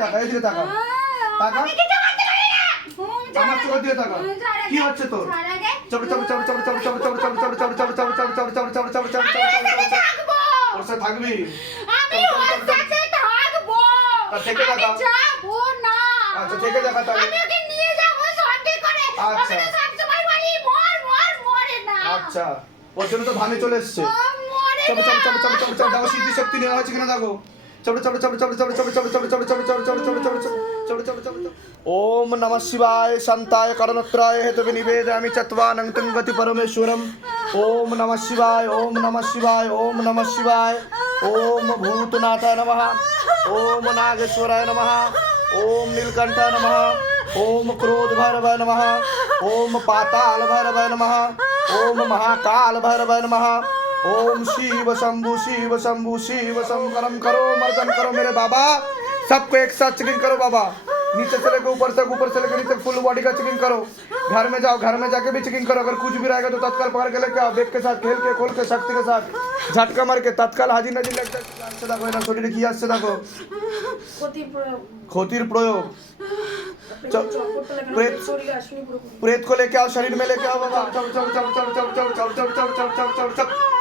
তাকা এদিকে তাকা তাকা হচ্ছে তোর থাকবি থেকে আচ্ছা থেকে আচ্ছা আচ্ছা ওর জন্য তো ভানে চলে এসছে চলো চলো চলো চলো চলো দেখো শক্তি নেওয়া হয়েছে কিনা দেখো চলো চলো চলো চলো চলো চলো চলো চলো চলো চলো চলো চলো চলো চলো চলো চলো চলো ওম নম শিবায় শান্তায় করণত্রায় হেতবে নিবেদয়ামি চত্বানং তুং গতি পরমেশ্বরম ওম নম শিবায় ওম নম শিবায় ওম নম শিবায় ওম ভূতনাথায় নমঃ ওম নাগেশ্বরায় নমঃ ওম নীলকণ্ঠায় নমঃ ওম ক্রোধ ভৈরভায় নমঃ ওম পাতাল ভৈরভায় নমঃ ওম মহাকাল ভৈরভায় নমঃ ओम शिव शंभु शिव शंभु शिव शंकरम करो मर्दन करो मेरे बाबा सबको एक साथ चिकन करो बाबा नीचे से लेकर ऊपर से ऊपर से लेकर नीचे फुल बॉडी का चिकन करो घर में जाओ घर में जाके भी चिकन करो अगर कुछ भी रहेगा तो तत्काल पकड़ के लेके आओ बेग के साथ खेल के खोल के शक्ति के साथ झटका मार के तत्काल हाजिर नजीर लग जाए शरीर की आज से देखो ক্ষতির প্রয়োগ প্রেত প্রেত কো লেকে আও শরীর মে লেকে আও বাবা चल चल चल चल चल चल चल चल चल चल चल চল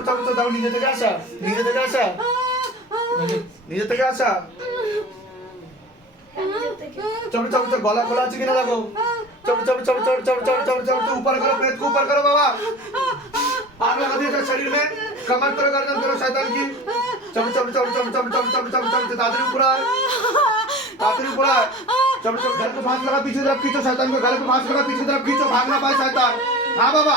যাবে তবে তো দাও নিজে থেকে আসা নিজে থেকে আসা নিজে থেকে আসা চলো চলো চলো গলা খোলা আছে কিনা দেখো চলো চলো চলো চলো চলো চলো चलो चलो तो ऊपर करो प्रेत को ऊपर करो बाबा आग लगा दिया शरीर में कमर करो गर्दन करो शैतान की चलो चलो चलो चलो चलो चलो चलो चलो चलो दादरी ऊपर आए दादरी ऊपर आए चलो चलो घर को फांस लगा पीछे तरफ़ खींचो शैतान को घर को फांस लगा पीछे तरफ़ खींचो भागना पाए शैतान हाँ बाबा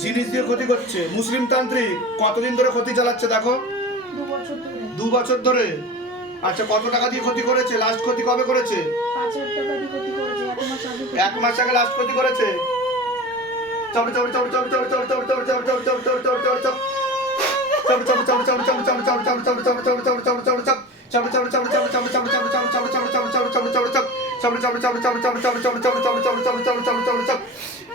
জিনিস দিয়ে ক্ষতি করছে মুসলিম তান্ত্রিক কতদিন ধরে ক্ষতি চালাচ্ছে দেখো দু বছর ধরে আচ্ছা কত টাকা দিয়ে ক্ষতি করেছে লাস্ট ক্ষতি কবে করেছে এক হাজার আগে লাস্ট ক্ষতি করেছে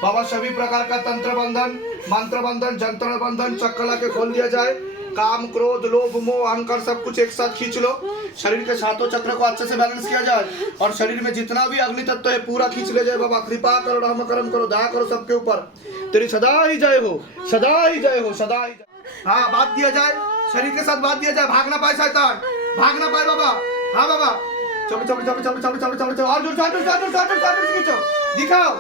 बाबा सभी प्रकार का तंत्र बंधन मंत्र बंधन जंत्र बंधन चक्कर लगा के खोल दिया जाए काम क्रोध लोभ मोह अहंकार सब कुछ एक साथ खींच लो शरीर के सातों चक्र को अच्छे से बैलेंस किया जाए और शरीर में जितना भी अग्नि तत्व है पूरा खींच ले जाए बाबा कृपा करो राम करम करो दया करो सबके ऊपर तेरी सदा ही जय हो सदा ही जय हो सदा ही हाँ बात दिया जाए शरीर के साथ बात दिया जाए भागना पाए शैतान भाग ना पाए बाबा हाँ बाबा चलो चलो चलो चलो चलो चलो चलो चलो और ज़ोर ज़ोर ज़ोर ज़ोर से ज़ोर खींचो दिखाओ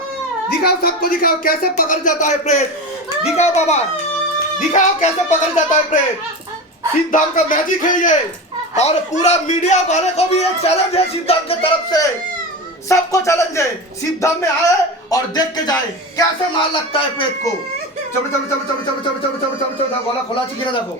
दिखाओ सबको दिखाओ कैसे पकड़ जाता है प्रेत दिखाओ बाबा दिखाओ कैसे पकड़ जाता है प्रेत सिद्धांत का मैजिक है ये और पूरा मीडिया वाले को भी एक चैलेंज है सिद्धांत की तरफ़ से सबको चैलेंज है सिद्धांत में आए और देख के जाए कैसे मार लगता है प्रेत को चलो चलो चलो चलो चलो चलो चलो चलो चलो चलो खोला चिकी देखो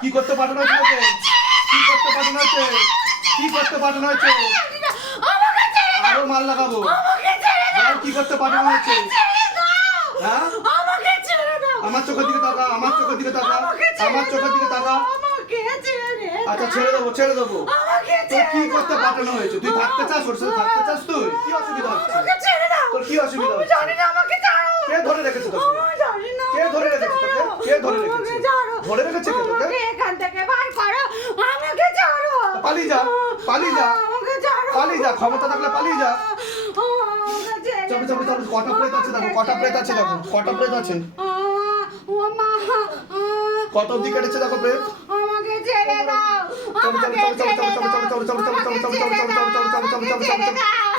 কি করতে পাঠানো হয়েছে কি করতে পাঠানো হয়েছে কি করতে পাঠানো হয়েছে আরও মাল লাগাবো আমাকে কি করতে পাঠানো হয়েছে আমার চোখের দিকে তাকা আমার চোখের দিকে তাকা আমার চোখের দিকে তাকা আচ্ছা ছেড়ে দেবো ছেড়ে দেবো তো কি করতে পাঠানো হয়েছে তুই থাকতে চাস ওর সাথে থাকতে চাস তুই কি অসুবিধা হচ্ছে তোর কি অসুবিধা হচ্ছে জানি না আমাকে ছাড়ো কে ধরে রেখেছে তোকে জানি না কে ধরে রেখেছে তোকে কে ধরে রেখেছে ধরে রেখেছে তোকে এখান থেকে বার করো আমাকে ছাড়ো পালিয়ে যা পালিয়ে যা আমাকে ছাড়ো পালিয়ে যা ক্ষমতা থাকলে পালিয়ে যা চাপে চাপে চাপে কটা প্রেত আছে দেখো কটা প্রেত আছে দেখো কটা প্রেত আছে কত অব্দি কেটেছে দেখো প্রেত আমাকে ছেড়ে দাও আমাকে ছেড়ে দাও আমাকে ছেড়ে দাও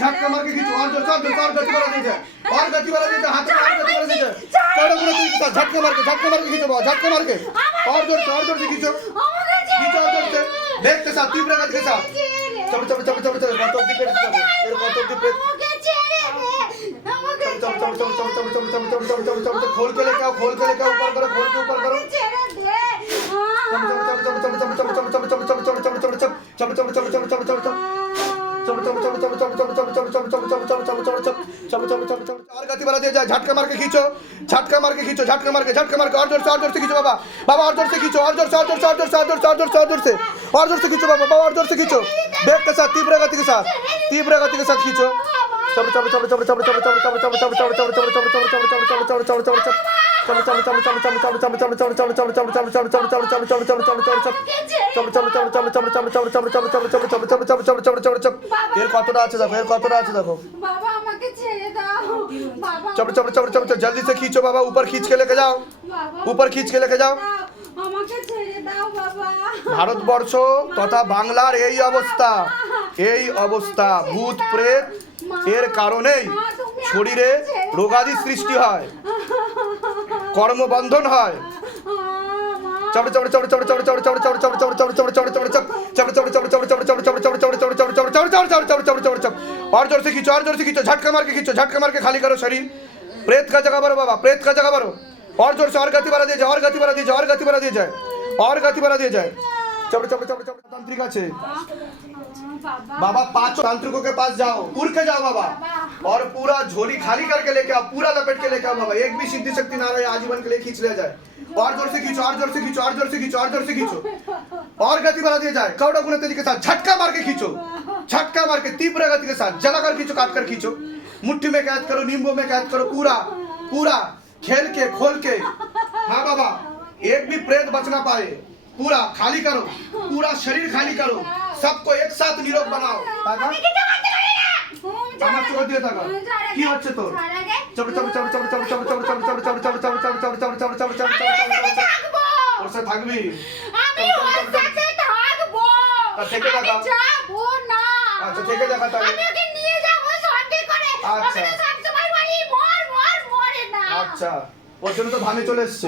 झटका मार के खींचो और ज़ोर से और ज़ोर गति बढ़ा दीजिए और गति वाला दीजिए हाथ में और गति बढ़ा दीजिए चलो पूरा तेज के साथ झटका मार के झटका मार के खींचो बहुत झटका मार के और ज़ोर से और ज़ोर से खींचो खींचो और ज़ोर से लेग के साथ तीव्र गति के साथ चलो चलो चलो चलो चलो बातों की पेट चलो तेरे बहुत दी प्रेत चलो चलो चलो चलो चलो चलो चलो चलो चलो चलो चलो खोल के लेके आओ खोल के लेके ऊपर करो खोल के ऊपर करो चलो चलो चलो चलो चलो चलो चलो चलो चलो चलो चलो चलो चलो चलो चलो चलो चलो चलो झटका मार के खींचो झटका मार के खींचो झटका मार के झटका मार के और जोर से और जोर से खींचो बाबा बाबा और जोर से खींचो और जोर से और जोर से और जोर से और जोर से और जोर से और जोर से और जोर से खींचो बाबा बाबा और जोर से खींचो बेग के साथ तीव्र गति के साथ तीव्र गति के साथ खींचो चलो चलो चलो चलो चलो चलो चलो चलो चलो चलो चलो चलो चलो चलो चलो चलो चलो चलो चलो चलो चलो এর কতটা আছে দেখো এর কতটা আছে দেখো বাবা আমাকে ছেড়ে দাও বাবা चलो चलो चलो चलो चलो जल्दी से खींचो बाबा ऊपर खींच के लेके जाओ বাবা ऊपर खींच के लेके जाओ আমাকে ছেড়ে দাও বাবা ভারতবর্ষ তথা বাংলার এই অবস্থা এই অবস্থা ভূত প্রেত এর কারণেই শরীরে রোগাদি সৃষ্টি হয় কর্মবন্ধন হয় চলো চলো চলো চলো চলো চলো চলো চলো চলো চলো চলো চলো চলো চলো चलो चलो चलो चलो चलो चलो चलो चलो चलो चलो चलो चलो चलो चलो चलो चलो चलो चलो चलो और जोर से खींचो और जोर से खींचो झटका मार के खींचो झटका मार के खाली करो शरीर प्रेत का जगह भरो बाबा प्रेत का जगह भरो और जोर से और गति बढ़ा दिया जाए और गति बढ़ा दिया जाए और गति बढ़ा दिया जाए और गति बढ़ा दिया जाए चबड़ चबड़ चबड़ चबड़ तांत्रिक আছে बाबा। पाँच तांत्रिकों के पास जाओ। उड़ के जाओ बाबा। और पूरा झोली खाली करके लेके आओ पूरा लपेट के लेके आओ बाबा। एक भी सिद्धि शक्ति ना रहे आजीवन के लिए खींच लिया जाए। और ज़ोर से खींचो और ज़ोर से खींचो और ज़ोर से खींचो और ज़ोर से खींचो। और गति बढ़ा दिया जाए। कौड़ा गुना तेज़ी के साथ झटका मार के खींचो। झटका मार के तीव्र गति के साथ जला कर खींचो काट कर खींचो। मुट्ठी में कैद करो नींबू में कैद करो पूरा पूरा खेल के खोल के। हाँ बाबा। एक भी प्रेत बचना पाए। पूरा खाली करो पूरा शरीर खाली करो सबको एक साथ निरोग बनाओ ताका? আমার চোখ দিয়ে তাকা কি হচ্ছে তোর চলো চলো চলো চলো চলো চলো চলো চলো চলো চলো চলো চলো চলো চলো চলো চলো চলো চলো চলো চলো থাকবো ওর সাথে থাকবি আমি ওর সাথে থাকবো তা থেকে আমি দেখাও। যাবো না আচ্ছা, থেকে দেখা তাহলে। আমি ওকে নিয়ে যাবো সঙ্গে করে আচ্ছা। আমি তো সবসময় বলি মর মর মরে না আচ্ছা ওর জন্য তো ধানে চলে এসছে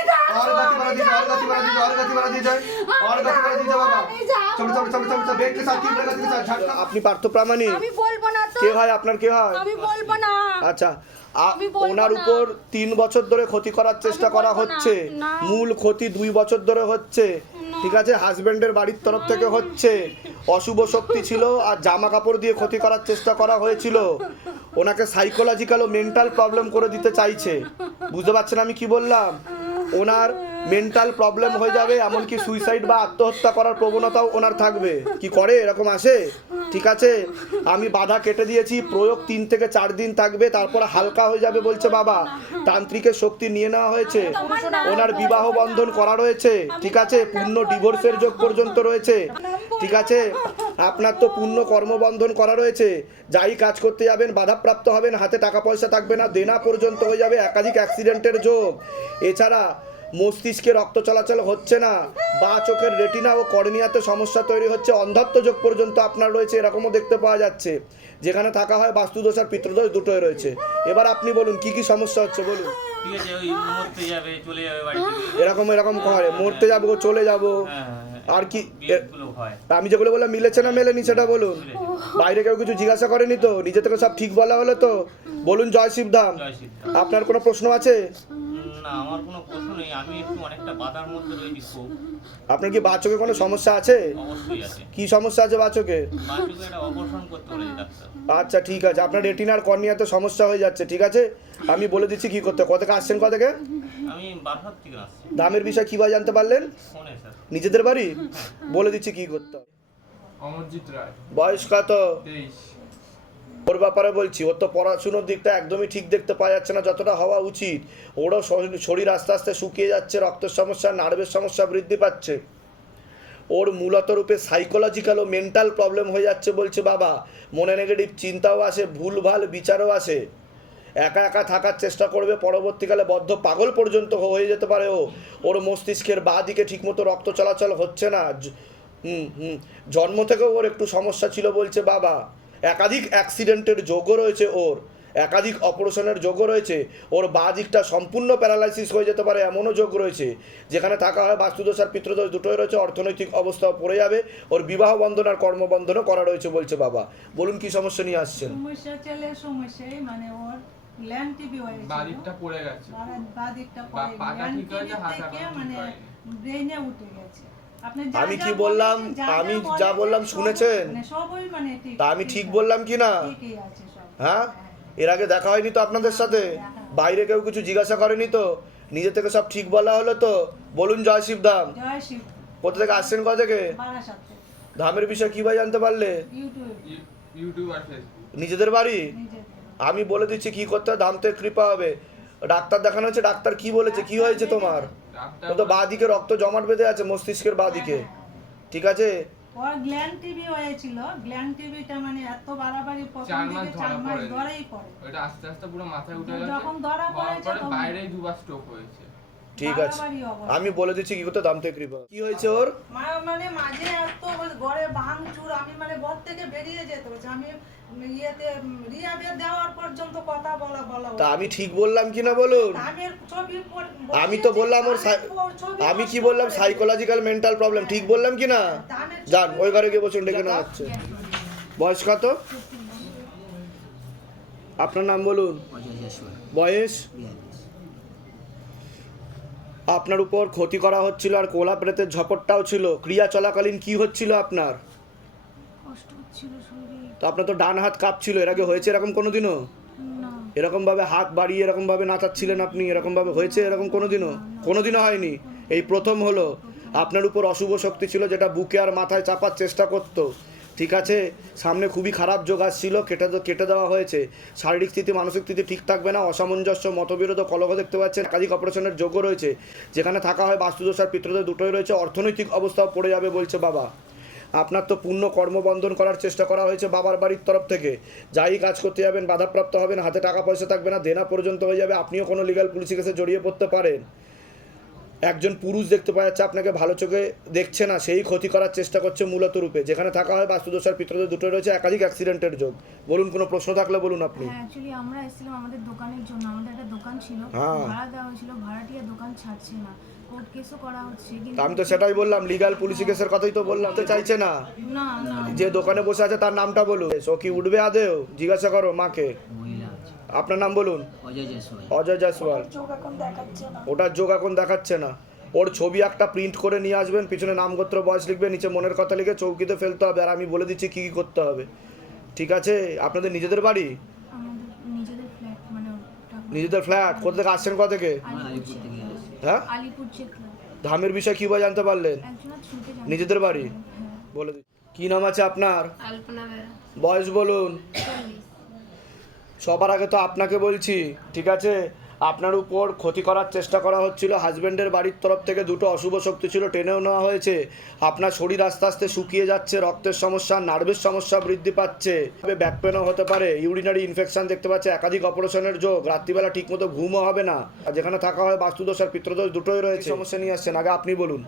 और गति बढ़ा दी जाए और गति बढ़ा दी जाए और गति बढ़ा दी जाए और गति बढ़ा दी जाए बाबा चलो चलो चलो चलो चलो बेग के साथ तीव्र गति के साथ झटका আপনি পার্থ প্রামাণিক আমি বলবো না তো কে হয় আপনার কে হয় আমি বলবো না আচ্ছা আ- আমি বলবো ওনার না। উপর তিন বছর ধরে ক্ষতি করার চেষ্টা আমি করা বলবো না, হচ্ছে না। মূল ক্ষতি দুই বছর ধরে হচ্ছে না। ঠিক আছে হাজবেন্ডের বাড়ির তরফ থেকে হচ্ছে অশুভ শক্তি ছিল আর জামা কাপড় দিয়ে ক্ষতি করার চেষ্টা করা হয়েছিল ওনাকে সাইকোলজিক্যাল ও মেন্টাল প্রবলেম করে দিতে চাইছে বুঝতে পারছেন আমি কি বললাম ওনার মেন্টাল প্রবলেম হয়ে যাবে, এমনকি সুইসাইড বা আত্মহত্যা করার প্রবণতাও ওনার থাকবে। কি করে? এরকম আসে? ঠিক আছে? আমি বাধা কেটে দিয়েছি, প্রয়োগ তিন থেকে চার দিন থাকবে, তারপর হালকা হয়ে যাবে বলছে বাবা। তান্ত্রিকের শক্তি নিয়ে নেওয়া হয়েছে, ওনার বিবাহ বন্ধন করা রয়েছে, ঠিক আছে? পূর্ণ ডিভোর্সের যোগ পর্যন্ত রয়েছে, ঠিক আছে? আপনার তো পূর্ণ কর্মবন্ধন করা রয়েছে, যাই কাজ করতে যাবেন, বাধাপ্রাপ্ত হবেন, হাতে টাকা পয়সা থাকবে না, দেনা পর্যন্ত হয়ে যাবে একাধিক অ্যাক্সিডেন্টের যোগ। এছাড়া মস্তিষ্কে রক্ত চলাচল হচ্ছে না। বা চোখের রেটিনা ও কর্নিয়াতে সমস্যা তৈরি হচ্ছে। অন্ধত্ব যোগ পর্যন্ত আপনার রয়েছে এরকমও দেখতে পাওয়া যাচ্ছে। যেখানে থাকা হয় বাস্তুদোষ আর পিতৃদোষ দুটোই রয়েছে। এবার আপনি বলুন কি কি সমস্যা হচ্ছে বলুন? এরকম এরকম করে। মরতে যাব চলে যাব। হ্যাঁ, হ্যাঁ, হ্যাঁ। আর কি আমি যেগুলো বললাম মিলেছে না মেলেনি সেটা বলুন? বাইরে কেউ কিছু জিজ্ঞাসা করেনি তো? নিজে থেকে সব ঠিক বলা হলো তো? বলুন জয় শিবধাম। আপনার কোনো প্রশ্ন আছে? না আমার কোনো প্রশ্ন নেই আমি একটু অনেকটা বাধার মধ্যে রয়েছি খুব। আপনার কি বাচকে কোনো সমস্যা আছে? অবশ্যই আছে। কি সমস্যা আছে বাচকে? বাচ্চাকে এটা অপারেশন করতে বলেছে ডাক্তার। আচ্ছা ঠিক আছে। আপনার রেটিনার কর্নিয়াতে সমস্যা হয়ে যাচ্ছে ঠিক আছে? আমি বলে দিচ্ছি কি করতে কত থেকে আসছেন কত থেকে আমি বারহাত থেকে আসছি। দামের বিষয়ে কীভাবে জানতে পারলেন? ফোনে স্যার। নিজেদের বাড়ি? বলে দিচ্ছি কি করতে হবে। অমরজিৎ রায়। বয়স কত? তেইশ। ওর ব্যাপারে বলছি, ওর তো পড়াশুনোর দিকটা একদমই ঠিক দেখতে পাওয়া যাচ্ছে না, যতটা হওয়া উচিত। ওরও শরীর- আস্তে আস্তে শুকিয়ে যাচ্ছে রক্তের সমস্যা, নার্ভের সমস্যা বৃদ্ধি পাচ্ছে। ওর মূলত রূপে সাইকোলজিক্যাল ও মেন্টাল প্রবলেম হয়ে যাচ্ছে বলছে বাবা। মনে নেগেটিভ চিন্তাও আসে, ভুলভাল বিচারও আসে। একা একা থাকার চেষ্টা করবে, পরবর্তীকালে বদ্ধ পাগল পর্যন্ত হয়ে যেতে পারে ও। ওর মস্তিষ্কের বাঁ দিকে ঠিকমতো রক্ত চলাচল হচ্ছে না। হুম হুম। জন্ম থেকেও ওর একটু সমস্যা ছিল বলছে বাবা। একাধিক অ্যাক্সিডেন্টের যোগও রয়েছে ওর। একাধিক অপারেশনের যোগও রয়েছে। ওর বাঁ দিকটা সম্পূর্ণ প্যারালাইসিস হয়ে যেতে পারে এমনও যোগ রয়েছে। যেখানে থাকা হয় বাস্তুদোষ আর পিতৃদোষ দুটোই রয়েছে অর্থনৈতিক অবস্থাও পড়ে যাবে। ওর বিবাহ বন্ধন আর কর্মবন্ধনও করা রয়েছে বলছে বাবা। বলুন কি সমস্যা নিয়ে আসছেন? সমস্যা ছেলের সমস্যাই মানে ওর ল্যান্ড টিভি হয়েছে বাদিকটা পড়ে গেছে। বাদিকটা এখনও ঠিক মানে ব্রেনে উঠে গেছে। আমি কি বললাম, আমি যা বললাম শুনেছেন? মানে সবই মানে তা আমি ঠিক বললাম কি না? ঠিকই আছে সব। হ্যাঁ? এর আগে দেখা হয়নি তো আপনাদের সাথে? বাইরে কেউ কিছু জিজ্ঞাসা করেনি তো? নিজে থেকে সব ঠিক বলা হলো তো? বলুন জয় শিব কোথা থেকে আসছেন কোথা থেকে? ধামের বিষয়ে কীভাবে জানতে পারলে? নিজেদের বাড়ি? আমি বলে দিচ্ছি কি করতে হবে থেকে কৃপা হবে। ডাক্তার দেখানো হচ্ছে ডাক্তার কি বলেছে কি হয়েছে তোমার? ও তো বাঁ দিকে রক্ত জমাট বেঁধে আছে মস্তিষ্কের বাঁ দিকে। ঠিক আছে? ওর গ্ল্যান্ড টিভি হয়েছিল গ্ল্যান্ড টিভিটা মানে এত বাড়াবাড়ি প্রথম চার দিকে চার মাস ধরেই পড়ে। ওইটা আস্তে আস্তে পুরো মাথায় উঠে গেছে। যখন ধরা পড়েছে তখন- বাইরেই দুবার স্ট্রোক হয়েছে। ঠিক আছে। আমি বলে দিচ্ছি কি করতে ধামতে কৃপা। কি হয়েছে ওর? মা- মানে মাঝে এত ঘরে ভাঙচুর আমি মানে ঘর থেকে বেরিয়ে যেতে হচ্ছে আমি ইয়েতে রিয়াবে দেওয়ার পর্যন্ত কথা বলা বলা তা আমি ঠিক বললাম কি না বলুন? আমি ছবি আমি তো বললাম ওর সাই- আমি কি বললাম সাইকোলজিক্যাল মেন্টাল প্রবলেম ঠিক বললাম কি না? যান ছবি- ওই ঘরে গিয়ে বসুন ডেকে নেওয়া হচ্ছে। বয়স কত? আপনার নাম বলুন। বয়স? আপনার উপর ক্ষতি করা হচ্ছিল আর কোলা প্রেতের ঝপটটাও ছিল। ক্রিয়া চলাকালীন কি হচ্ছিল আপনার? তো আপনার তো ডান হাত কাঁপছিল এর আগে হয়েছে এরকম কোনোদিনও? এরকম ভাবে হাত বাড়িয়ে এরকম ভাবে নাচাচ্ছিলেন আপনি এরকম ভাবে হয়েছে এরকম কোনোদিনও? কোনোদিনও হয়নি? এই প্রথম হলো। আপনার উপর অশুভ শক্তি ছিল যেটা বুকে আর মাথায় চাপার চেষ্টা করতো। ঠিক আছে? সামনে খুবই খারাপ যোগ আসছিল কেটে কেটে দেওয়া হয়েছে। শারীরিক স্থিতি মানসিক স্থিতি ঠিক থাকবে না অসামঞ্জস্য মতবিরোধ কলহ দেখতে পাচ্ছেন। একাধিক অপারেশনের যোগও রয়েছে। যেখানে থাকা হয় বাস্তুদোষ আর পিতৃদোষ দুটোই রয়েছে। অর্থনৈতিক অবস্থাও পড়ে যাবে বলছে বাবা। আপনার তো পূর্ণ কর্মবন্ধন করার চেষ্টা করা হয়েছে বাবার বাড়ির তরফ থেকে। যাই কাজ করতে যাবেন বাধাপ্রাপ্ত হবেন হাতে টাকা পয়সা থাকবে না দেনা পর্যন্ত হয়ে যাবে আপনিও কোনো লিগাল পুলিশি কেসে জড়িয়ে পড়তে পারেন। একজন পুরুষ দেখতে পাওয়া যাচ্ছে আপনাকে ভালো চোখে দেখছে না সেই ক্ষতি করার চেষ্টা করছে মূলত রূপে। যেখানে থাকা হয় বাস্তুদোষ আর পিতৃদোষ দুটোই রয়েছে একাধিক অ্যাক্সিডেন্টের যোগ। বলুন কোনো প্রশ্ন থাকলে বলুন আপনি। অ্যাকচুয়ালি আমরা এসেছিলাম আমাদের দোকানের জন্য আমাদের একটা দোকান ছিল। হ্যাঁ। ভাড়া দেওয়া হয়েছিল ভাড়াটিয়া দোকান ছাড়ছে না। কোর্ট কেসও করা হচ্ছে কিন্তু আমি তো সেটাই বললাম লিগাল পুলিশি কেসের কথাই তো বললাম তো চাইছে না। না না। যে দোকানে বসে আছে তার নামটা বলুন। ও কি উঠবে আদেও? জিজ্ঞাসা করো মাকে। আপনার নাম বলুন? অজয় জয়সওয়াল। অজয় ওটার যোগ এখন দেখাচ্ছে না। ওর ছবি একটা প্রিন্ট করে নিয়ে আসবেন পিছনে নামগোত্র বয়স লিখবে নিচে মনের কথা লিখে চৌকিতে ফেলতে হবে আর আমি বলে দিচ্ছি কী কী করতে হবে। ঠিক আছে? আপনাদের নিজেদের বাড়ি? নিজেদের ফ্ল্যাট মানে ওটা নিজেদের ফ্ল্যাট কোথা থেকে আসছেন কোথা থেকে। হ্যাঁ? ধামের বিষয়ে কি বা জানতে পারলেন? নিজেদের বাড়ি? বলে কী নাম আছে আপনার? বয়স বলুন। সবার আগে তো আপনাকে বলছি ঠিক আছে? আপনার উপর ক্ষতি করার চেষ্টা করা হচ্ছিল। হাজব্যান্ডের বাড়ির তরফ থেকে দুটো অশুভ শক্তি ছিল, টেনেও নেওয়া হয়েছে। আপনার শরীর আস্তে আস্তে শুকিয়ে যাচ্ছে, রক্তের সমস্যা, নার্ভের সমস্যা বৃদ্ধি পাচ্ছে। ব্যাক পেনও হতে পারে। ইউরিনারি ইনফেকশন দেখতে পাচ্ছে, একাধিক অপারেশনের যোগ। রাত্রিবেলা ঠিকমতো ঘুমও হবে না। যেখানে থাকা হয় বাস্তুদোষ আর পিত্রদোষ দুটোই রয়েছে। সমস্যা নিয়ে আসছেন। আগে আপনি বলুন।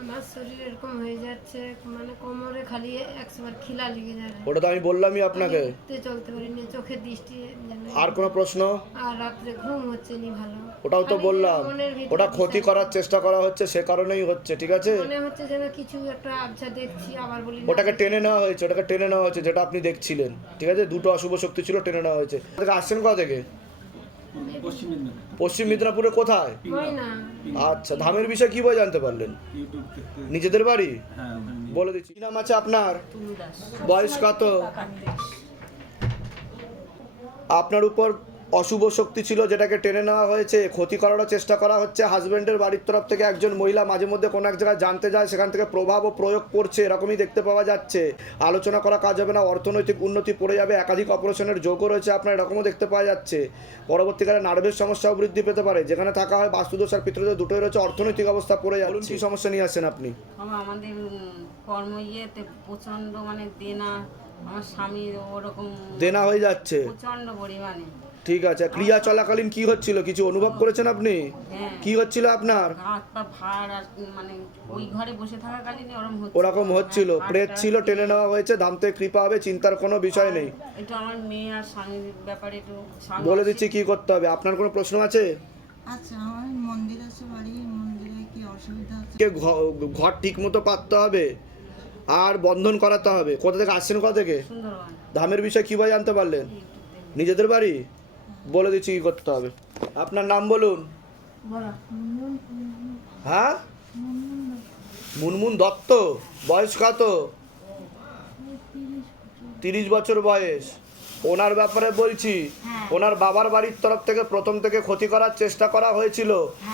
আমার শরীর এরকম হয়ে যাচ্ছে মানে কোমরে খালি একশোবার খিলা লেগে ওটা তো আমি বললামই আপনাকে। উঠতে চলতে পারি না চোখের দৃষ্টি আর কোনো প্রশ্ন? আর রাত্রে ঘুম হচ্ছে নি ভালো। ওটাও তো বললাম। ওটা ক্ষতি করার চেষ্টা করা হচ্ছে সে কারণেই হচ্ছে ঠিক আছে? মনে হচ্ছে যেন কিছু একটা আবছা দেখছি আবার বলি ওটাকে টেনে নেওয়া হয়েছে ওটাকে টেনে নেওয়া হয়েছে যেটা আপনি দেখছিলেন ঠিক আছে? দুটো অশুভ শক্তি ছিল টেনে নেওয়া হয়েছে। আসছেন কোথা থেকে? পশ্চিম মেদিনীপুরে। কোথায়? আচ্ছা ধামের বিষয়ে কি বই জানতে পারলেন? নিজেদের বাড়ি? বলে দিচ্ছি। কি নাম আছে আপনার? বয়স কত? আপনার উপর অশুভ শক্তি ছিল যেটাকে টেনে নেওয়া হয়েছে। ক্ষতি করারও চেষ্টা করা হচ্ছে। হাজবেন্ডের বাড়ির তরফ থেকে একজন মহিলা মাঝে মধ্যে কোনো এক জায়গায় জানতে যায় সেখান থেকে প্রভাব ও প্রয়োগ করছে এরকমই দেখতে পাওয়া যাচ্ছে। আলোচনা করা কাজ হবে না অর্থনৈতিক উন্নতি পড়ে যাবে একাধিক অপারেশনের যোগও রয়েছে আপনার এরকমও দেখতে পাওয়া যাচ্ছে। পরবর্তীকালে নার্ভের সমস্যাও বৃদ্ধি পেতে পারে যেখানে থাকা হয় বাস্তুদোষ আর পিতৃদোষ দুটোই রয়েছে অর্থনৈতিক অবস্থা পড়ে যাবে কি সমস্যা নিয়ে আসেন আপনি? আমাদের কর্ম ইয়েতে প্রচণ্ড মানে দেনা আমার স্বামী ওরকম দেনা হয়ে যাচ্ছে। প্রচণ্ড পরিমাণে। ঠিক আছে ক্রিয়া চলাকালীন কি হচ্ছিল? কিছু অনুভব করেছেন আপনি? হ্যাঁ। কি হচ্ছিল আপনার? মানে ওই ঘরে বসে থাকাকালীন ওরকম ওরকম হচ্ছিল। হ্যাঁ, প্রেত ছিল টেনে নেওয়া হয়েছে দামতে কৃপা হবে চিন্তার কোনো বিষয় নেই। একটু আমার মেয়ে আর স্বামীর ব্যাপারে একটু স্বামী বলে দিচ্ছি কি করতে হবে। আপনার কোনো প্রশ্ন আছে? আচ্ছা আমার মন্দির আছে বাড়ি মন্দিরে কি অসুবিধা হচ্ছে কে ঘ- ঘর ঠিক মতো পাততে হবে? আর বন্ধন করাতে হবে? কোথা থেকে? আসছেন কোথা থেকে? সুন্দরবন। ধামের বিষয়ে কী ভাবে জানতে পারলেন? নিজেদের বাড়ি? বলে দিচ্ছি কি করতে হবে। আপনার নাম বলুন। হ্যাঁ? মুনমুন দত্ত। বয়স কত? তিরিশ বছর বয়স। ওনার ব্যাপারে বলছি। ওনার বাবার বাড়ির তরফ থেকে প্রথম থেকে ক্ষতি করার চেষ্টা করা হয়েছিল।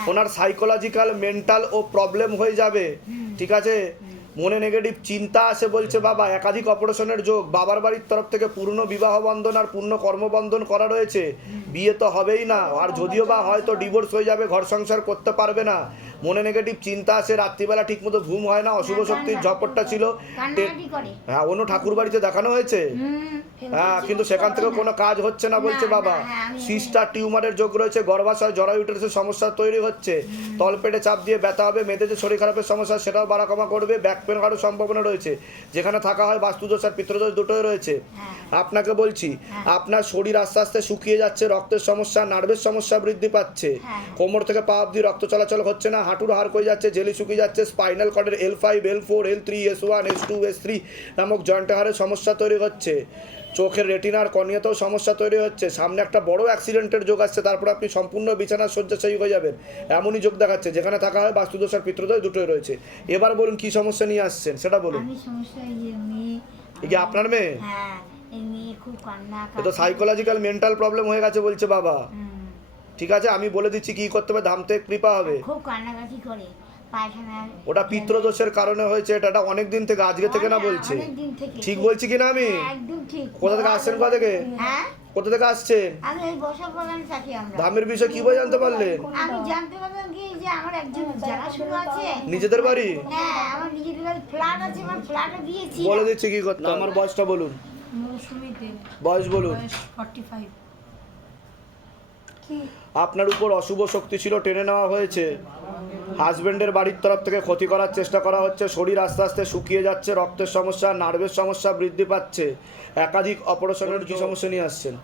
ওনার সাইকোলজিক্যাল মেন্টাল ও প্রবলেম হয়ে যাবে। ঠিক আছে? মনে নেগেটিভ চিন্তা আসে বলছে বাবা একাধিক অপারেশনের যোগ। বাবার বাড়ির তরফ থেকে পূর্ণ বিবাহ বন্ধন আর পূর্ণ কর্মবন্ধন করা রয়েছে। বিয়ে তো হবেই না। আর যদিও বা হয়তো ডিভোর্স হয়ে যাবে ঘর সংসার করতে পারবে না। মনে নেগেটিভ চিন্তা আসে। রাত্রিবেলা ঠিকমতো ঘুম হয় না। অশুভ শক্তির ঝপটটা ছিল। হ্যাঁ অন্য ঠাকুর বাড়িতে দেখানো হয়েছে? হ্যাঁ কিন্তু সেখান থেকে কোনো কাজ হচ্ছে না বলছে বাবা। সিস্টার টিউমারের যোগ রয়েছে গর্ভাশয় জরায়ুটারের সমস্যা তৈরি হচ্ছে। তলপেটে চাপ দিয়ে ব্যথা হবে মেয়েদের যে শরীর খারাপের সমস্যা সেটাও বাড়া কমা করবে ব্যাক পেন হওয়ারও সম্ভাবনা রয়েছে। যেখানে থাকা হয় বাস্তুদোষ আর পিত্রদোষ দুটোই রয়েছে। আপনাকে বলছি আপনার শরীর আস্তে আস্তে শুকিয়ে যাচ্ছে রক্তের সমস্যা নার্ভের সমস্যা বৃদ্ধি পাচ্ছে। কোমর থেকে পা অব্দি রক্ত চলাচল হচ্ছে না হাঁটুর হাড় হয়ে যাচ্ছে জেলি শুকিয়ে যাচ্ছে spinal কর্ডের L five L four L three S one S two S three নামক জয়েন্ট হাড়ের সমস্যা তৈরি হচ্ছে। চোখের রেটিনার কর্নিয়াতেও সমস্যা তৈরি হচ্ছে। সামনে একটা বড় অ্যাক্সিডেন্টের যোগ আসছে তারপর আপনি সম্পূর্ণ বিছানার শয্যাশায়ী হয়ে যাবেন। এমনই যোগ দেখাচ্ছে যেখানে থাকা হয় বাস্তুদোষ আর পিত্রদোষ দুটোই রয়েছে। এবার বলুন কি সমস্যা নিয়ে আসছেন? সেটা বলুন। এই যে আপনার মেয়ে? হ্যাঁ তো সাইকোলজিক্যাল মেন্টাল প্রবলেম হয়ে গেছে বলছে বাবা। ঠিক আছে আমি বলে দিচ্ছি কি করতে হবে ধামতে কৃপা হবে। খুব কান্নাকাটি করে। ওটা পিত্রদোষের কারণে হয়েছে এটা এটা অনেক দিন থেকে আজকে থেকে না বলছে। অনেক দিন থেকে। ঠিক বলছি কি না আমি? হ্যাঁ, একদম ঠিক। কোথা থেকে আসছেন কোথা থেকে? হ্যাঁ? কোথা থেকে আসছেন? আমি এই বসা বলান থাকি আমরা। ধামের বিষয়ে কি বই জানতে পারলেন আমি জানতে পারলাম কি যে আমার একজন জানাশোনা আছে? নিজেদের বাড়ি? হ্যাঁ আমার নিজের বাড়ি ফ্ল্যাট আছে আমার ফ্ল্যাটে দিয়েছি বলে দিচ্ছি কি করতে আমার বয়সটা বলুন। মৌসুমি বয়স বলুন। আপনার উপর অশুভ শক্তি ছিল টেনে নেওয়া হয়েছে। হাজবেন্ডের বাড়ির তরফ থেকে ক্ষতি করার চেষ্টা করা হচ্ছে। শরীর আস্তে আস্তে শুকিয়ে যাচ্ছে রক্তের সমস্যা নার্ভের সমস্যা বৃদ্ধি পাচ্ছে। একাধিক অপারেশনের কি সমস্যা নিয়ে আসছেন?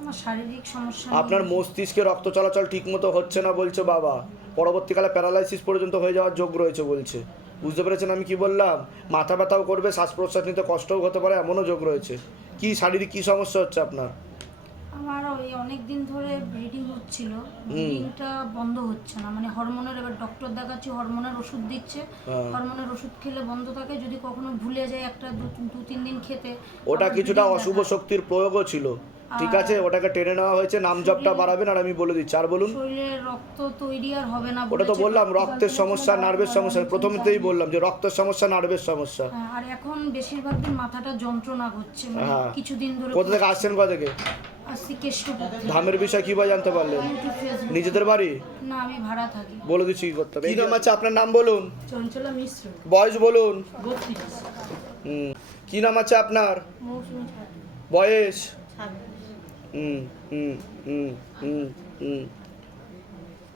আমার শারীরিক সমস্যা আপনার মস্তিষ্কে রক্ত চলাচল ঠিকমতো হচ্ছে না বলছে বাবা। পরবর্তীকালে প্যারালাইসিস পর্যন্ত হয়ে যাওয়ার যোগ রয়েছে বলছে। বুঝতে পেরেছেন আমি কি বললাম? মাথা ব্যথাও করবে শ্বাস প্রশ্বাস নিতে কষ্টও হতে পারে এমনও যোগ রয়েছে। কি শারীরিক কি সমস্যা হচ্ছে আপনার? আমার ওই অনেক দিন ধরে ব্লিডিং হচ্ছিল। ব্লিডিংটা বন্ধ হচ্ছে না। মানে হরমোনের এবার ডক্টর দেখাচ্ছি হরমোনের ওষুধ দিচ্ছে। হ্যাঁ। হরমোনের ওষুধ খেলে বন্ধ থাকে যদি কখনো ভুলে যায় একটা দু- দু তিন দিন খেতে ওটা কিছুটা অশুভ শক্তির প্রয়োগও ছিল। ঠিক আছে ওটাকে টেনে নেওয়া হয়েছে নাম জপটা বাড়াবেন আর আমি বলে দিচ্ছি। আর বলুন? রক্ত তৈরি আর হবে না ওটা তো বললাম রক্তের সমস্যা নার্ভের সমস্যা। প্রথমেতেই বললাম যে রক্তের সমস্যা নার্ভের সমস্যা। হ্যাঁ, আর এখন বেশিরভাগ দিন মাথাটা যন্ত্রণা হচ্ছে মানে হ্যাঁ। কিছুদিন ধরে কোথা থেকে আসছেন কোথা থেকে? ধামের বিষয় কি বা জানতে পারলেন? নিজেদের বাড়ি? না আমি ভাড়া থাকি। বলে দিচ্ছি কি করতে হবে। কি নাম আছে? আপনার নাম বলুন। চঞ্চলা মিশ্র। বয়স বলুন। হুম। কি নাম আছে আপনার? মৌসুমি বয়স?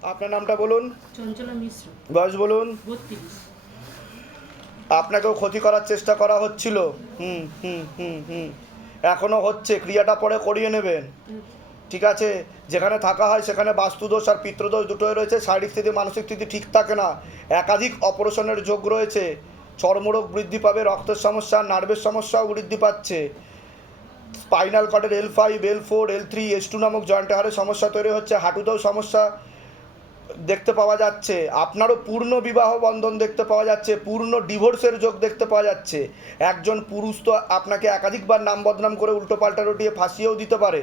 আপনার নামটা বলুন? চঞ্চলা মিশ্র। বয়স বলুন? আপনাকেও ক্ষতি করার চেষ্টা করা হচ্ছিল? হুম হুম হুম হুম। এখনও হচ্ছে ক্রিয়াটা পরে করিয়ে নেবেন। ঠিক আছে? যেখানে থাকা হয় সেখানে বাস্তুদোষ আর পিতৃদোষ দুটোই রয়েছে। শারীরিক স্থিতি মানসিক স্থিতি ঠিক থাকে না। একাধিক অপারেশনের যোগ রয়েছে। চর্মরোগ বৃদ্ধি পাবে রক্তের সমস্যা নার্ভের সমস্যাও বৃদ্ধি পাচ্ছে। Spinal কর্ডের L five L four L three S two নামক জয়েন্টে হাড়ের সমস্যা তৈরি হচ্ছে, হাঁটুতেও সমস্যা দেখতে পাওয়া যাচ্ছে, আপনারও পূর্ণ বিবাহ বন্ধন দেখতে পাওয়া যাচ্ছে, পূর্ণ ডিভোর্সের যোগ দেখতে পাওয়া যাচ্ছে, একজন পুরুষ তো আপনাকে একাধিকবার নাম বদনাম করে উল্টো পাল্টা রটিয়ে ফাঁসিয়েও দিতে পারে,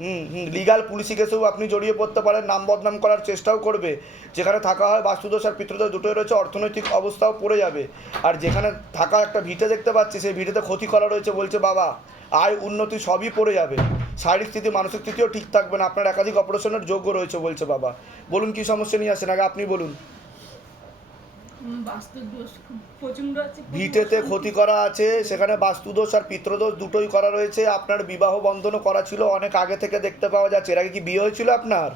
হুম হুম লিগাল পুলিশি কেসেও আপনি জড়িয়ে পড়তে পারেন, নাম বদনাম করার চেষ্টাও করবে, যেখানে থাকা হয় বাস্তুদোষ আর পিতৃদোষ দুটোই রয়েছে, অর্থনৈতিক অবস্থাও পড়ে যাবে, আর যেখানে থাকা একটা ভিটে দেখতে পাচ্ছি, সেই ভিটেতে ক্ষতি করা রয়েছে বলছে বাবা আয় উন্নতি সবই পড়ে যাবে। শারীরিক স্থিতি মানসিক স্থিতিও ঠিক থাকবে না। আপনার একাধিক অপারেশনের যোগ্য রয়েছে বলছে বাবা। বলুন কি সমস্যা নিয়ে আসেন? আগে আপনি বলুন। ভিটেতে ক্ষতি করা আছে সেখানে বাস্তুদোষ আর পিতৃদোষ দুটোই করা রয়েছে। আপনার বিবাহ বন্ধনও করা ছিল অনেক আগে থেকে দেখতে পাওয়া যাচ্ছে। এর আগে কি বিয়ে হয়েছিল আপনার?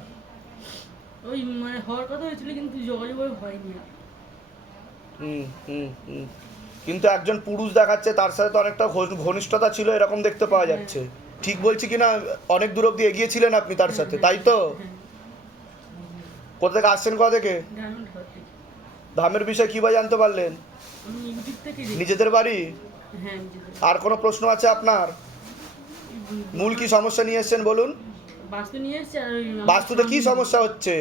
ওই মানে হওয়ার কথা হয়েছিল কিন্তু যোগাযোগ হয়নি হুম হুম হুম। কিন্তু একজন পুরুষ দেখাচ্ছে তার সাথে তো অনেকটা ঘনিষ্ঠতা ছিল এরকম দেখতে পাওয়া যাচ্ছে। ঠিক বলছি কি না? অনেক দূর অব্দি এগিয়েছিলেন আপনি তার সাথে তাই তো? কোথা থেকে আসছেন কোথা থেকে? ধামের বিষয়ে কী বা জানতে পারলেন। নিজেদের বাড়ি? আর কোনো প্রশ্ন আছে আপনার? মূল কি সমস্যা নিয়ে এসেছেন বলুন। বাস্তুতে কি সমস্যা হচ্ছে?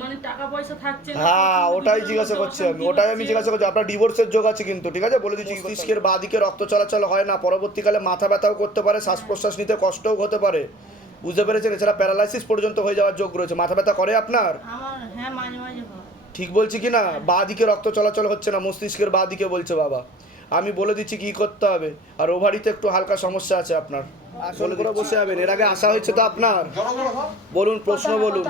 মানে টাকা পয়সা থাকছে হ্যাঁ ওটাই জিজ্ঞাসা করছি আমি ওটাই আমি জিজ্ঞাসা করছি আপনার ডিভোর্সের যোগ আছে কিন্তু ঠিক আছে? বলে দিচ্ছি মস্তিষ্কের বাঁ দিকে রক্ত চলাচল হয় না পরবর্তীকালে মাথা ব্যথাও করতে পারে শ্বাস প্রশ্বাস নিতে কষ্টও হতে পারে। বুঝতে পেরেছেন? এছাড়া প্যারালাইসিস পর্যন্ত হয়ে যাওয়ার যোগ রয়েছে। মাথা ব্যথা করে আপনার? হ্যাঁ মাঝে মাঝে ঠিক বলছি কি না? বাঁ দিকে রক্ত চলাচল হচ্ছে না মস্তিষ্কের বাঁ দিকে বলছে বাবা। আমি বলে দিচ্ছি কি করতে হবে। আর ওভারিতে একটু হালকা সমস্যা আছে আপনার। আসলে করে বসে যাবেন। এর আগে আসা হয়েছে তো আপনার। বলুন প্রশ্ন বলুন।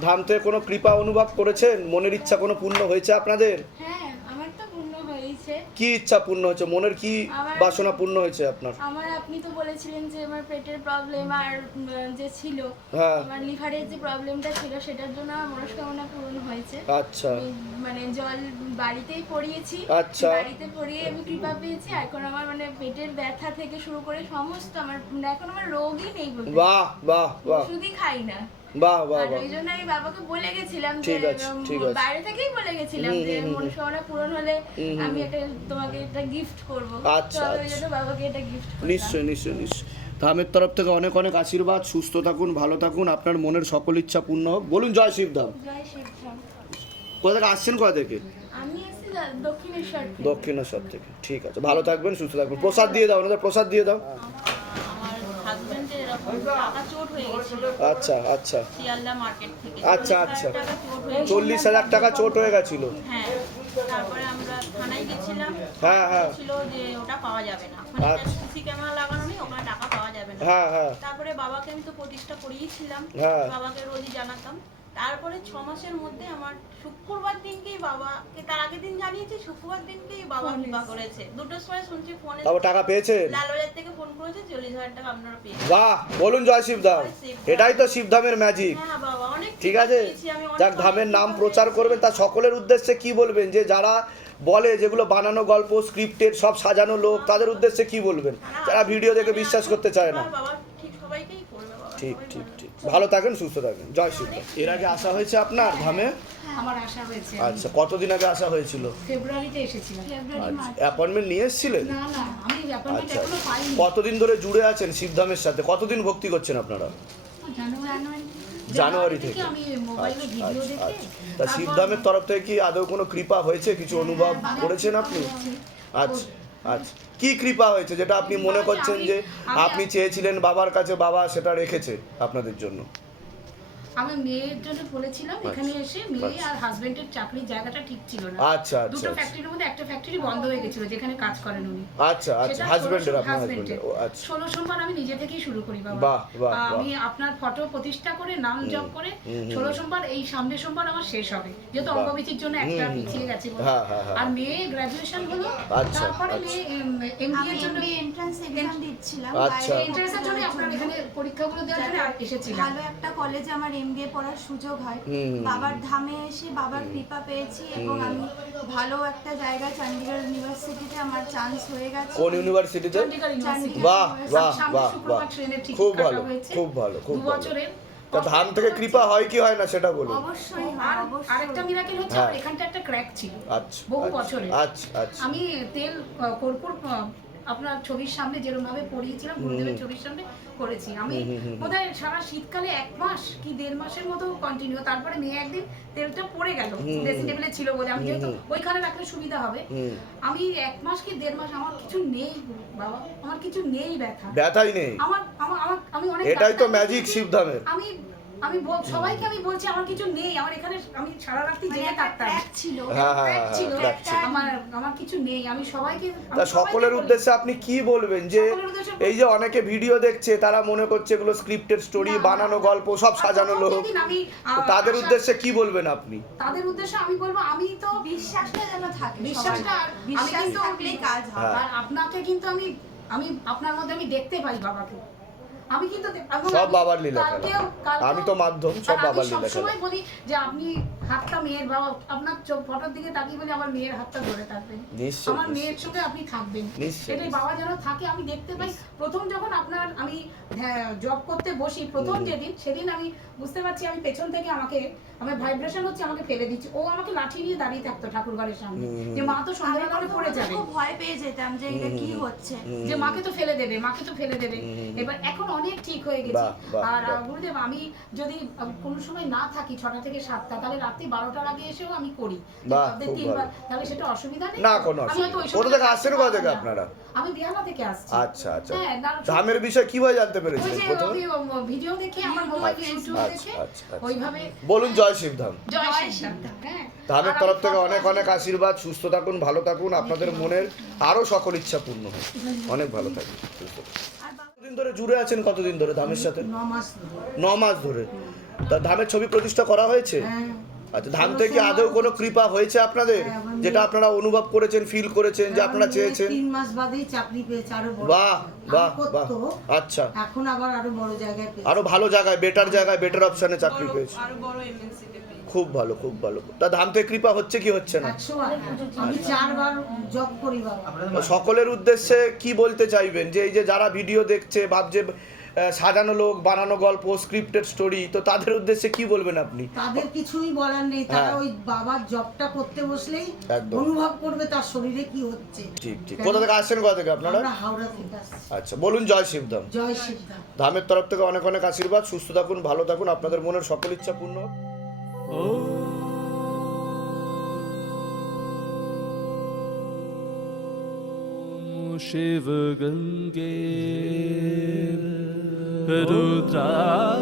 ধাম থেকে কোনো কৃপা অনুভব করেছেন? মনের ইচ্ছা কোনো পূর্ণ হয়েছে আপনাদের? হ্যাঁ আমার তো পূর্ণ হয়েছে কি ইচ্ছা পূর্ণ হয়েছে? মনের কি আমার- বাসনা পূর্ণ হয়েছে আপনার? আমার আপনি তো বলেছিলেন যে আমার পেটের প্রবলেম আর উম, যে ছিল হ্যাঁ। আমার লিভারের যে প্রবলেমটা ছিল সেটার জন্য আমার মনস্কামনা পূরণ হয়েছে। আচ্ছা। আমি মানে জল বাড়িতেই পড়িয়েছি। আচ্ছা। বাড়িতে পড়িয়ে আমি কৃপা পেয়েছি। এখন আমার মানে পেটের ব্যথা থেকে শুরু করে সমস্ত আমার এখন আমার রোগই নেই বলতে বাহ বাহ বাহ। ওষুধই খাই না। বাহ বাহ বাহ। ওই জন্য আমি বাবাকে বলে গেছিলাম যে ঠিক আছে, ঠিক আছে। বাইরে থেকেই বলে গেছিলাম হুম, যে হুম, হুম। মনস্কামনা পূরণ হলে হুম, হুম, আমি একটা তোমাকে একটা গিফট করব। আচ্ছা, তো ওই আচ্ছা। জন্য বাবাকে এটা গিফট নিশ্চয়ই নিশ্চয়ই নিশ্চয়ই। ধামের তরফ থেকে অনেক অনেক আশীর্বাদ। সুস্থ থাকুন ভালো থাকুন। আপনার মনের সকল ইচ্ছা পূর্ণ হোক। বলুন জয় শিবধাম জয় কোথা থেকে আসছেন কোথা থেকে? আমি দা- দক্ষিণেশ্বর থেকে। দক্ষিণেশ্বর থেকে। ঠিক আছে ভালো থাকবেন সুস্থ থাকবেন। প্রসাদ দিয়ে দাও ওনাদের প্রসাদ দিয়ে দাও আমার হাজবেন্ডের এরকম টাকা চোট হয়ে গেছিল আচ্ছা আচ্ছা আচ্ছা, চল্লিশ আচ্ছা। টাকা চোট হয়ে গেছিল। চল্লিশ হাজার টাকা চোট হয়ে গেছিল হ্যাঁ তারপরে আমরা থানায় গেছিলাম হ্যাঁ, হ্যাঁ। ছিল যে ওটা পাওয়া যাবে না ওখানে আচ্ছা। সিসি ক্যামেরা লাগানো নেই ওখানে টাকা পাওয়া যাবে না হ্যাঁ হ্যাঁ তারপরে বাবাকে আমি তো প্রতিষ্ঠা করিয়েছিলাম হ্যাঁ। বাবাকে রোজই জানাতাম তারপরে ছ মাসের মধ্যে আমার শুক্রবার দিনকেই বাবাকে তার আগের দিন জানিয়েছি শুক্রবার দিনকেই বাবা বিবাহ করেছে। দুটোর সময় শুনছি ফোনে তারপর টাকা পেয়েছেন লালবাজার থেকে ফোন করেছে চল্লিশ হাজার টাকা আপনারা পেয়ে বাহ বলুন জয় শিবধাম। এটাই তো শিবধামের ম্যাজিক হ্যাঁ বাবা অনেক ঠিক আছে? পেয়েছি, যাক ধামের নাম প্রচার করবেন তা সকলের উদ্দেশ্যে কি বলবেন? যে যারা বলে যেগুলো বানানো গল্প স্ক্রিপ্টেড সব সাজানো লোক তাদের উদ্দেশ্যে কি বলবেন? যারা ভিডিও দেখে বিশ্বাস করতে চায় না। বাবা ঠিক সবাইকেই করবে বাবা ঠিক ঠিক ঠিক। ভালো থাকেন সুস্থ থাকেন। জয় শিব এর আগে আসা হয়েছে আপনার ধামে? আমার আশা হয়েছে। আচ্ছা কতদিন আগে আসা হয়েছিল? ফেব্রুয়ারিতে এসেছিলাম। আচ্ছা অ্যাপয়েন্টমেন্ট নিয়ে এসেছিলেন? না না আমি অ্যাপয়েন্টমেন্ট আচ্ছা এখনও পাইনি। কতদিন ধরে জুড়ে আছেন শিবধামের সাথে? কতদিন ভক্তি করছেন আপনারা? জানুয়ারি থেকে। আচ্ছা, আচ্ছা, আচ্ছা। তা শিবধামের তরফ থেকে কি আদৌ কোনো কৃপা হয়েছে কিছু অনুভব করেছেন আপনি? আচ্ছা। আচ্ছা। কি কৃপা হয়েছে যেটা আপনি মনে করছেন যে আপনি চেয়েছিলেন বাবার কাছে বাবা সেটা রেখেছে আপনাদের জন্য? আমি মেয়ের জন্য বলেছিলাম এখানে এসে মেয়ে আর হাজবেন্ডের চাকরির জায়গাটা ঠিক ছিল না। আচ্ছা আচ্ছা দুটো আচ্ছা। ফ্যাক্টরির মধ্যে একটা ফ্যাক্টরি বন্ধ হয়ে গেছিল যেখানে কাজ করেন উনি। আচ্ছা আচ্ছা হাজবেন্ডের আপনার হাজবেন্ডের আচ্ছা। ষোলো সোমবার আমি নিজে থেকেই শুরু করি বাবা। বাহ, বাহ, আমি আপনার ফটো প্রতিষ্ঠা করে নাম জপ করে ষোলো সোমবার এই সামনে সোমবার আমার শেষ হবে। যেহেতু অঙ্গবিচির জন্য একটা পিছিয়ে গেছে বলে। হ্যাঁ, হ্যাঁ, হ্যাঁ। আর মেয়ে গ্রাজুয়েশন হলো আচ্ছা, তারপরে আচ্ছা। মেয়ে এমবিএ আমি এর জন্য এন্ট্রান্স এক্সাম দিচ্ছিলাম আচ্ছা। এন্ট্রান্সের জন্য আপনার এখানে পরীক্ষাগুলো দেওয়ার জন্য এসেছিলাম। ভালো একটা কলেজে আমার এমবিএ পড়ার সুযোগ হয়। বাবার ধামে এসে বাবার কৃপা পেয়েছি এবং আমি ভালো একটা জায়গা চণ্ডীগড় ইউনিভার্সিটিতে আমার চান্স হয়ে গেছে। কোন ইউনিভার্সিটিতে? বাহ বাহ বাহ বাহ। খুব ভালো খুব ভালো খুব ভালো। তা ধাম থেকে কৃপা হয় কি হয় না সেটা বলুন। অবশ্যই আর আরেকটা মিরাকেল হচ্ছে হ্যাঁ। আমার এখানটা একটা ক্র্যাক ছিল। আচ্ছা বহু আচ্ছা, আচ্ছা আচ্ছা। আমি তেল কর্পূর আপনার ছবির সামনে যেরকম ভাবে পড়িয়েছিলাম গুরুদেবের ছবির সামনে করেছি। আমি বোধহয় সারা শীতকালে এক মাস কি দেড় মাসের মতো কন্টিনিউ তারপরে মেয়ে একদিন তেলটা পড়ে গেল। ড্রেসিং টেবিলে ছিল বলে। আমি যেহেতু ওইখানে রাখলে সুবিধা হবে। আমি এক মাস কি দেড় মাস আমার কিছু নেই বাবা। আমার কিছু নেই ব্যথা। ব্যথাই নেই। আমার আমার আমি অনেক এটাই তো ম্যাজিক শিবধামের। আমি আমি বল- সবাইকে আমি বলছি আমার কিছু নেই আমার এখানে আমি সারা রাত্রি মানে জেগে থাকতাম। ছিল। হ্যাঁ হ্যাঁ হ্যাঁ ছিল আমার আমার কিছু নেই আমি সবাইকে তা সকলের উদ্দেশ্যে আপনি কি বলবেন? যে এই যে অনেকে ভিডিও দেখছে তারা মনে করছে এগুলো স্ক্রিপ্টেড স্টোরি বানানো গল্প সব সাজানো লোক। তাদের উদ্দেশ্যে কি বলবেন আপনি? তাদের উদ্দেশ্যে আমি বলব আমি তো বিশ্বাসটা যেন থাকে বিশ্বাসটা আর- আমি বিশ্বাস কিন্তু- থাকলেই কাজ হ্যাঁ। আর আপনাকে কিন্তু আমি আমি আপনার মধ্যে আমি দেখতে পাই বাবাকে। আমি কিন্তু সব বাবার লীলা আমি তো মাধ্যম, সব বাবার লীলা খেলা। বলি যে আপনি হাতটা মেয়ের বাবা আপনার চোখ ফটোর দিকে তাকিয়ে বলে আমার মেয়ের হাতটা ধরে থাকবেন আমার মেয়ের সঙ্গে আপনি থাকবেন। এটাই বাবা যেন থাকে আমি দেখতে পাই। প্রথম যখন আপনার আমি জব করতে বসি প্রথম যেদিন সেদিন আমি বুঝতে পারছি আমি পেছন থেকে আমাকে আমার ভাইব্রেশন হচ্ছে আমাকে ফেলে দিচ্ছে। ও আমাকে লাঠি নিয়ে দাঁড়িয়ে থাকতো ঠাকুর ঘরের সামনে যে মা তো আমি সন্ধ্যাবেলা করে পড়ে যাবে। ভয় পেয়ে যেতাম যে এটা কি হচ্ছে। যে মাকে তো ফেলে দেবে মাকে তো ফেলে দেবে। এবার এখন অনেক ঠিক হয়ে গেছে। আর গুরুদেব আমি যদি কোনো সময় না থাকি ছটা থেকে সাতটা তাহলে রাত্রি বারোটার আগে এসেও আমি করি। বাহ, তিনবার ভালো। তাহলে সেটা অসুবিধা নেই। না কোনো থেকে আসছেন কোথা থেকে আপনারা? আমি বিহালা থেকে আসছি। আচ্ছা আচ্ছা। হ্যাঁ ধামের বিষয়ে কীভাবে জানতে ভিডিও দেখে আমার মোবাইলে আচ্ছা, আচ্ছা, দেখে আচ্ছা। ওইভাবে বলুন জয় জয় সিদ্ধার্থ হ্যাঁ। ধামের তরফ থেকে অনেক অনেক আশীর্বাদ। সুস্থ থাকুন ভালো থাকুন। আপনাদের মনের আরও সকল ইচ্ছা পূর্ণ হোক। অনেক ভালো থাকুন সুস্থ থাকুন। কতদিন ধরে জুড়ে আছেন? কতদিন ধরে ধামের সাথে? ন মাস ধরে। তা ধামের ছবি প্রতিষ্ঠা করা হয়েছে? আচ্ছা ধাম থেকে আদৌ কোনো কৃপা হয়েছে আপনাদের? যেটা আপনারা অনুভব করেছেন ফিল করেছেন যে আপনারা চেয়েছেন? তিন মাস বাদেই চাকরি পেয়েছে আরও বড়। বাহ বাহ বাহ আচ্ছা। এখন আবার আরও বড় জায়গায় পেয়েছে। আরও ভালো জায়গায় বেটার জায়গায় বেটার অপশনে চাকরি পেয়েছে। আরও বড় এমএনসিতে খুব ভালো খুব ভালো। তা ধাম থেকে কৃপা হচ্ছে কি হচ্ছে না? আমি চারবার জব করি বাবা। সকলের উদ্দেশ্যে কি বলতে চাইবেন? যে এই যে যারা ভিডিও দেখছে ভাবছে সাজানো লোক বানানো গল্প স্ক্রিপ্টেড স্টোরি তো তাদের উদ্দেশ্যে কি বলবেন আপনি? তাদের কিছুই বলার নেই। তারা হ্যাঁ। ওই বাবার জবটা করতে বসলেই একদম। অনুভব করবে তার শরীরে কি হচ্ছে। ঠিক ঠিক। কোথা থেকে আসছেন কোথা থেকে আপনারা? আমরা হাওড়া থেকে আসছি। আচ্ছা বলুন জয় শিবধাম জয় সিদ্ধার্থ ধামের তরফ থেকে অনেক অনেক আশীর্বাদ। সুস্থ থাকুন ভালো থাকুন। আপনাদের মনের সকল ইচ্ছা পূর্ণ হোক। şevgen Rudra.